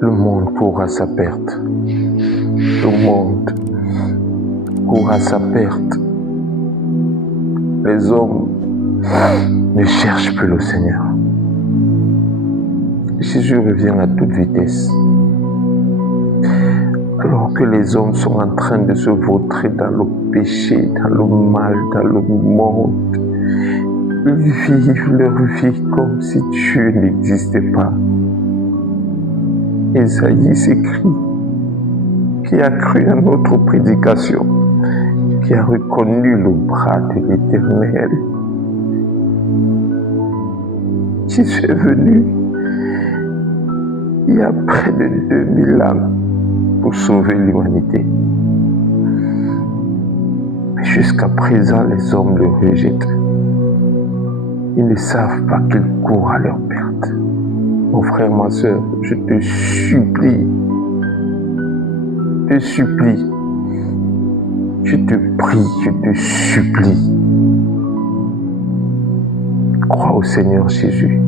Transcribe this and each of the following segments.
Le monde court à sa perte. Le monde court à sa perte. Les hommes ne cherchent plus le Seigneur. Jésus revient à toute vitesse. Alors que les hommes sont en train de se vautrer dans le péché, dans le mal, dans le monde, ils vivent leur vie comme si Dieu n'existait pas. Ésaïe s'écrit, qui a cru à notre prédication, qui a reconnu le bras de l'Éternel. Jésus est venu il y a près de 2000 ans pour sauver l'humanité. Mais jusqu'à présent, les hommes le rejettent. Ils ne savent pas qu'ils courent à leur perte. Mon frère, ma soeur, je te supplie, je te prie, je te supplie. Crois au Seigneur Jésus.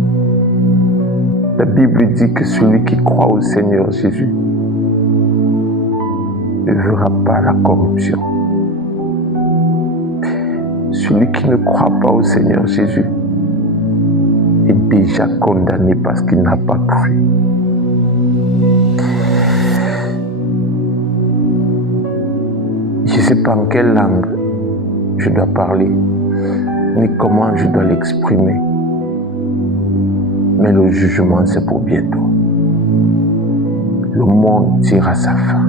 La Bible dit que celui qui croit au Seigneur Jésus ne verra pas la corruption. Celui qui ne croit pas au Seigneur Jésus est déjà condamné parce qu'il n'a pas cru. Je ne sais pas en quelle langue je dois parler, ni comment je dois l'exprimer. Mais le jugement, c'est pour bientôt. Le monde tire à sa fin.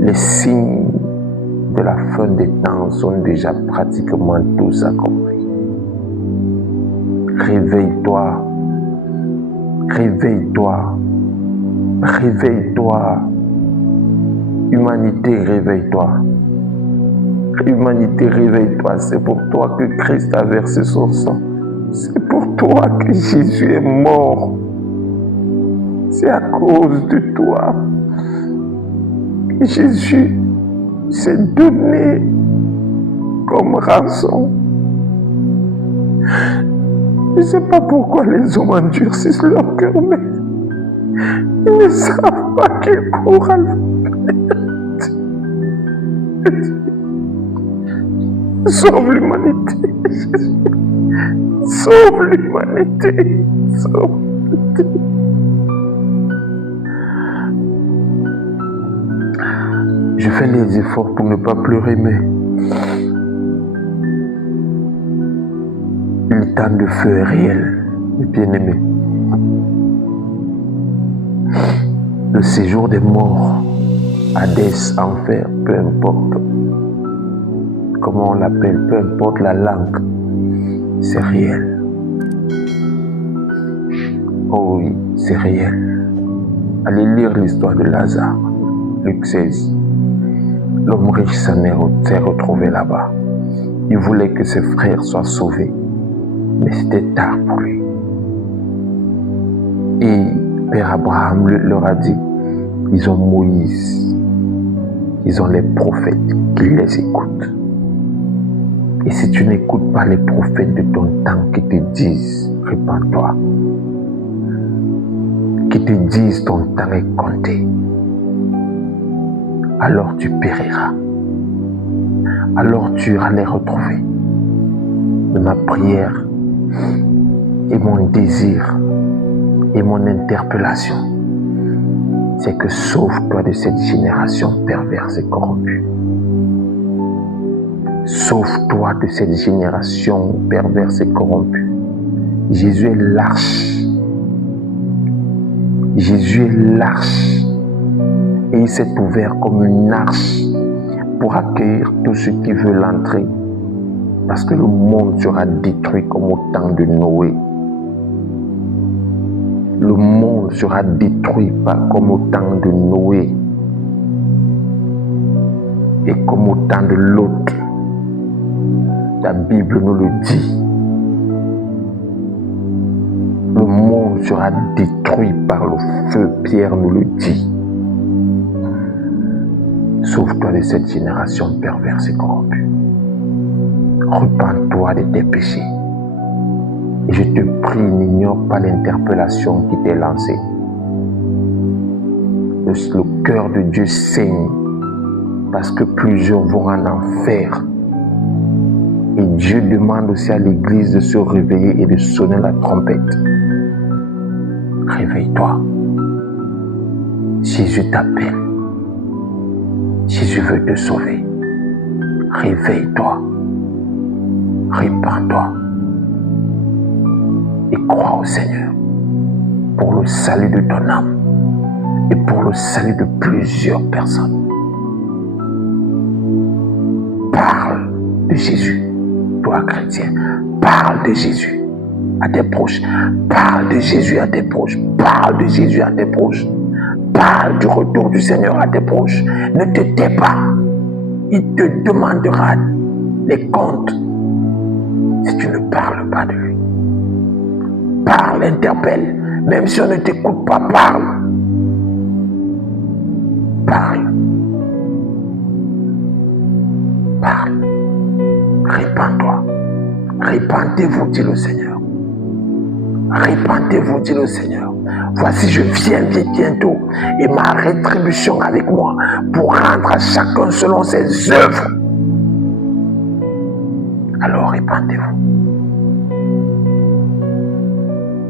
Les signes de la fin des temps sont déjà pratiquement tous accomplis. Réveille-toi. Réveille-toi. Réveille-toi. Humanité, réveille-toi. Humanité, réveille-toi. C'est pour toi que Christ a versé son sang. C'est pour toi que Jésus est mort. C'est à cause de toi que Jésus s'est donné comme rançon. Je ne sais pas pourquoi les hommes endurcissent leur cœur, mais ils ne savent pas qu'ils courent à la perte. Sauve l'humanité. Sauve l'humanité. Sauve l'humanité. Je fais les efforts pour ne pas pleurer, mais le temps de feu est réel, mes bien-aimés. Le séjour des morts, Hadès, enfer, peu importe comment on l'appelle, peu importe la langue, c'est réel. Oh oui, c'est réel. Allez lire l'histoire de Lazare, Luc 16. L'homme riche s'est retrouvé là-bas. Il voulait que ses frères soient sauvés, mais c'était tard pour lui. Et Père Abraham leur a dit, ils ont Moïse, ils ont les prophètes qui les écoutent. Et si tu n'écoutes pas les prophètes de ton temps qui te disent, répands-toi, qui te disent ton temps est compté, alors tu périras. Alors tu iras les retrouver. Mais ma prière et mon désir et mon interpellation, c'est que sauve-toi de cette génération perverse et corrompue. Sauve-toi de cette génération perverse et corrompue. Jésus est l'arche. Jésus est l'arche. Et il s'est ouvert comme une arche pour accueillir tous ceux qui veulent entrer. Parce que le monde sera détruit comme au temps de Noé. Le monde sera détruit pas comme au temps de Noé. Et comme au temps de Lot. La Bible nous le dit. Le monde sera détruit par le feu. Pierre nous le dit. Sauve-toi de cette génération perverse et corrompue. Repens-toi de tes péchés. Et je te prie, n'ignore pas l'interpellation qui t'est lancée. le cœur de Dieu saigne parce que plusieurs vont en enfer. Et Dieu demande aussi à l'Église de se réveiller et de sonner la trompette. Réveille-toi. Jésus t'appelle. Jésus veut te sauver. Réveille-toi. Répands-toi. Et crois au Seigneur pour le salut de ton âme et pour le salut de plusieurs personnes. Parle de Jésus, toi chrétien. Parle de Jésus à tes proches. Parle de Jésus à tes proches. Parle de Jésus à tes proches. Parle du retour du Seigneur à tes proches. Ne te tais pas. Il te demandera les comptes si tu ne parles pas de lui. Parle, interpelle. Même si on ne t'écoute pas, parle. Parle. Parle. Répandez-toi. Répandez-vous, dit le Seigneur. Répandez-vous, dit le Seigneur. Voici, je viens bientôt et ma rétribution avec moi pour rendre à chacun selon ses œuvres. Alors répandez-vous.